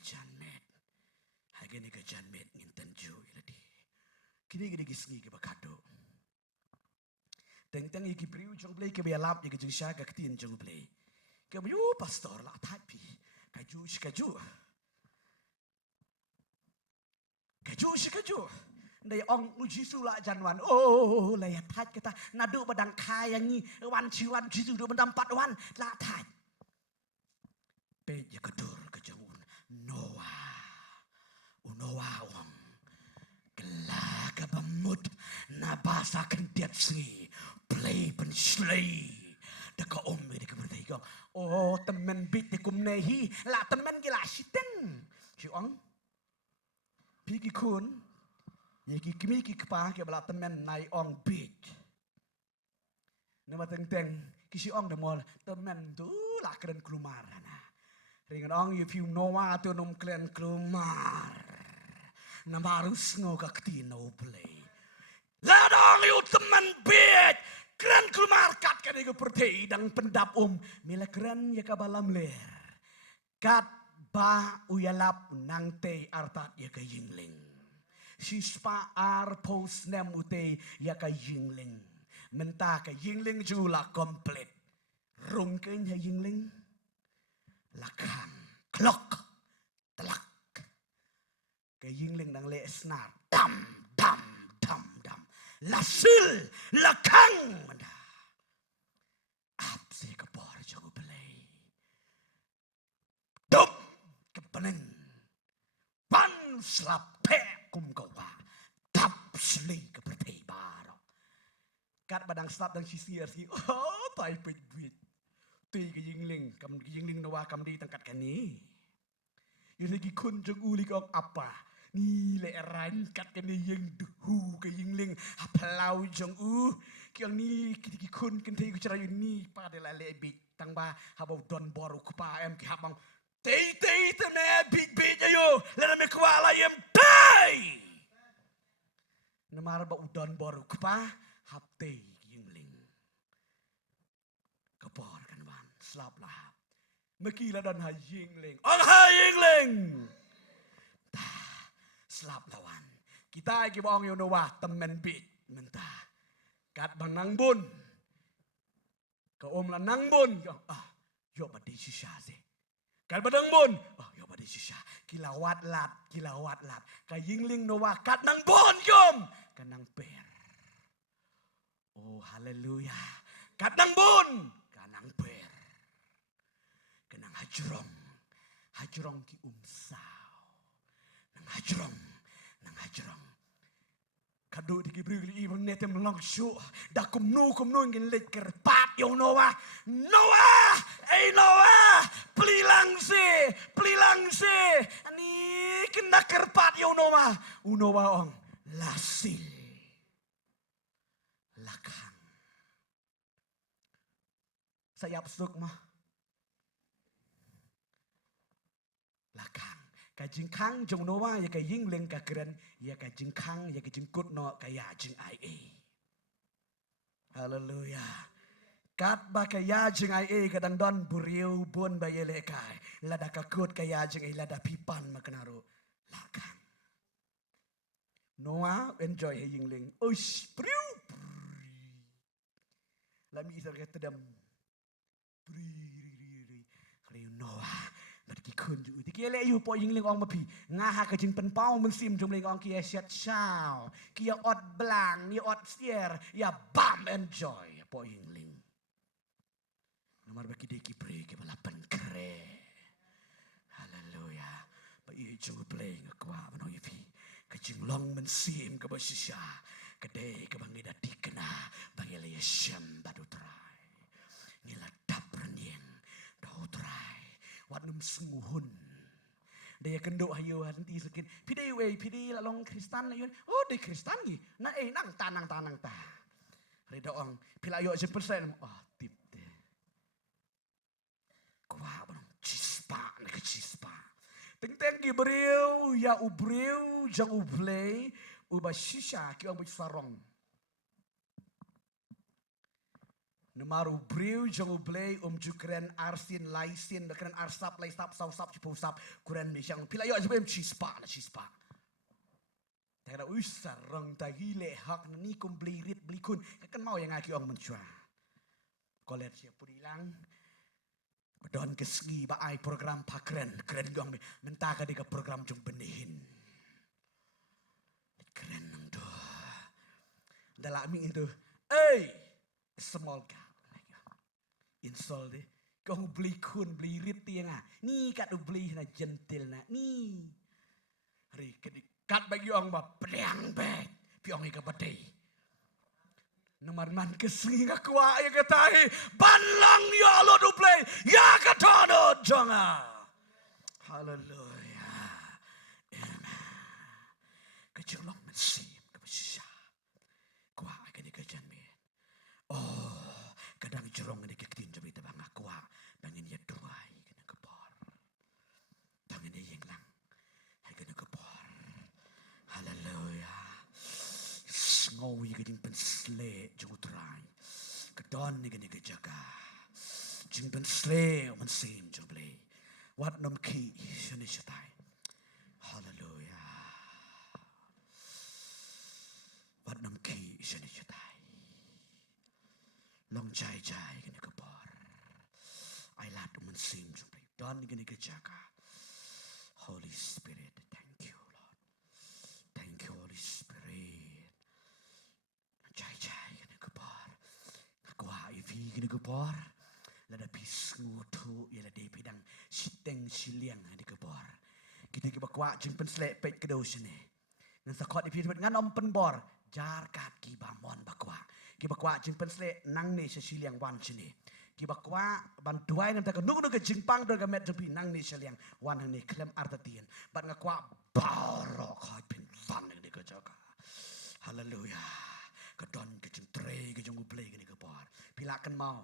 kejan met. Hagene kejan met nginten ju iladi. Kini gisngi ke bakado. Teng iki priu jong play ke bialap ye jeng sya ka ktin jong play. Ke biu pastor la tapi. Kaju. Ndai ong Jisu la janwan. Oh la ya tat kita nadu badang kaya ngi wan ciwan Jisu do badang pat wan la tat. Pe ye kedur kejauhan Noah wong. Gela ka bamut na basa kendiat sri play pen slay. Deka de ka bertai kong. Oh temen bit de kum nehi la temen gila siteng. Si ong pigi kun yeki kimi ki kpa ke bala temen nai ong bit. Nama teng kisi ong de mol temen tu la keren kelumarana. Ringan ong you piu Noah tu nom keren kelumar. Nama harus ngogak tino play. Ladang you temen bit keren kelumar kat kan ego pertei dang pendap mila keren ya kabalam ler. Kat ba uyalap nang te artat ya ka yingling. Sispa ar post nem ute ya ka yingling. Mentah ka yingling jula komplit. Rungken ya yingling. Lakang klok telak. Ka yingling nang le snar dam. Lasil lakang manda. Apsi ka por jogo play. Dup kepeneng. Ban slap pe kum kawa. Tap slay ke pertei baro. Kat badang slap dang sisir si. Oh tai pet bit. Tui ke yingling. Kam ke yingling nawa kam di tangkat kani. Yang lagi kun jong uli kong apa. Ni le ran kat kani yang duhu ke yingling. Aplau jong Kiang ni kiti kun kenti ku cara ni pada la le bit. Tang ba habau don boru kupa em ki habang. Tei tene big ayo. Lena me kuala yem tei. Namara ba udon boru kupa hap tei yingling. Kapor kan ban slap lah. Mekila dan ha yingling. Ong ha yingling. Slap lawan. Kita iki bong yo Noah temen bit mentah. Kat bang nang bun. Ka om la nang bun. Yo badi sisa se. Kat badang bun. Yo badi sisa. Kilawat lat. Ka yingling Noah kat nang bun yom. Ka nang per. Oh haleluya. Kat nang bun. Ka nang per. Ka nang hajrong ki umsau. Nang hajrong. Kado di Gibril ibang netem langsung. Da kumnu ngin lek kerpat yo Noah. Noah! Pelilang se. Ani kena kerpat yo Noah. Noah ong lasil. Lakang. Sayap suk mah. Lakang. Ka jing kang jong Noah ya ka yingling ka keren ya ka jing kang ya ka jing kut no ka ya jing ai. Haleluya. Kat ba ka ya jing ai kadang don buriu bun ba ye le kai. Lada ka kut ka ya jing ai lada pipan makenaro. Lakang. Noah enjoy he yingling. Ush priu. Lami isar ka tedam. Kriu Noah. Bagi kun ju ti kele yu po yingling ong mapi ngaha ka jing penpau mensim jumling ong kia siat shaw kia ot blang ni ot stier ya bam enjoy po yingling nomor bagi deki pre ke balapan kre haleluya ba i ju play ngakwa mano yipi ka jing long mensim ka basisya kade ka bangida dikena bangile yesem badu trai ngila daprenien do trai Wadnum senguhun. Daya kenduk hayo nanti sakit. Pidai long Kristan ayun. Oh de Kristan ni. Na nang ta. Reda ong pila yo 1%. Tip de. Kuwa bang chispa. Teng gi breu ya ubreu jang ublei uba shisha ki ong sarong. Namaru breu jong ublay jukren arsin laisin kren arsap laisap sausap cipusap kuren misyang pila yo sebem chispa. Tera usar rong tagile hak ni kum blirit blikun kan mau yang aki ong mencua. Kolet siap pudilang. Don kesgi ba ai program pakren keren gong mentah ka diga program jong benihin. Keren nang do. Dalami itu. Small guy. Install deh. Kau beli kun, beli rit yang ni kat beli na gentil na ni. Hari kat bagi orang ba pedang bag, piong ika badai. Nomor man kesing aku ya katai banlang ya lo duple ya katono jonga. Haleluya. Kejelok mesin kebesar. Kuah akan dikejan me. Kadang jerong ni kekin jabi tabang aku bangin ya duai kena kepor. Tangan dia yang lang. Hai kena kepor. Haleluya. Ngawi kejing pensle jung utrai. Kedon ni kena kejaga. Jing pensle man sim jung play. Wat nom ki shani shatai. Haleluya. Wat nom ki shani shatai. Long jai kena kepor. I lad men sim jumpai. Dan kena kejaga. Holy Spirit, thank you Lord. Thank you Holy Spirit. Jai kena kepor. Aku ivi kena kepor. Lada pisngu tu ya lada pedang siteng siliang kena kepor. Kita bakwa jeng penslek pet kedau sini. Ngan sakot di pirit ngan om penbor. Jar kat ki bamon bakwa. Kiba kwa jing pensle nang ni siliang wan sini. Kiba kwa bantuai nam tak nuk ke jingpang do gamet jepi nang ni siliang wan ni klem artatien. Bat ngakwa baro kai pin van ni ke jaga. Haleluya. Kedon ke jing tre ke jing play ke ni ke par. Pilakan mau.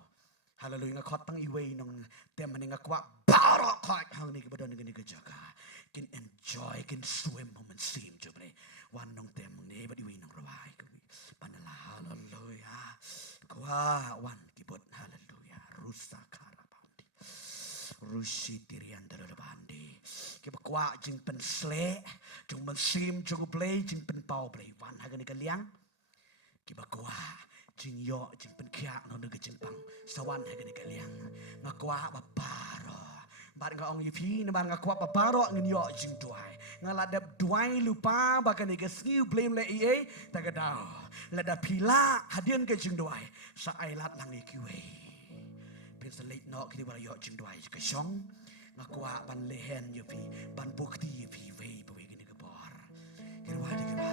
Haleluya ngakot tang iwei nong tem ni ngakwa baro kai hang ni ke badon ni ke jaga. Kin enjoy kin swim moment sim jebre. Wan nong tem ni bad iwei nong rawai ke. Panala haleluya. Kuah wan kibut haleluya. Rusa karabandi. Rusi tirian darabandi. Kiba kuah jing pensle. Jung mensim jung play jing penpau play. Wan hagan ikaliang. Kiba kuah jing yo jing penkiak no nege jingpang. Sawan hagan ikaliang. Ngakuah babaro. Bar nga ong yipi naman nga kuwa paparo ng inyo jing duay. Nga ladap duay lupa baka ni gasngiw blame le iye taga daw. Ladap pila hadian ke jing duay sa ailat lang ikiwe. Pinsa late no kini wala yo jing duay kasyong. Nga kuwa ban lehen yipi ban bukti yipi way bawi gini kapor. Kirwa di kirwa.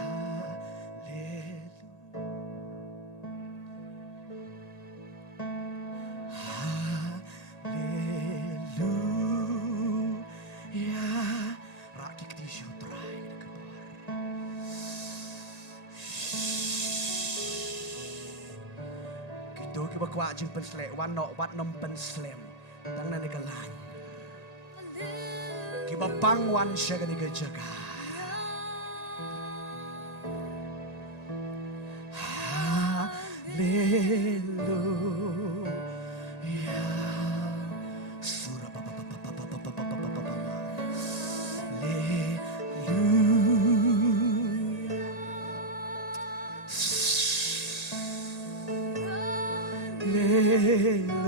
Kwa jing pensle wan no wat nom penslem tang na nikalan kiba pangwan siya ka jaga haleluya sura pa haleluya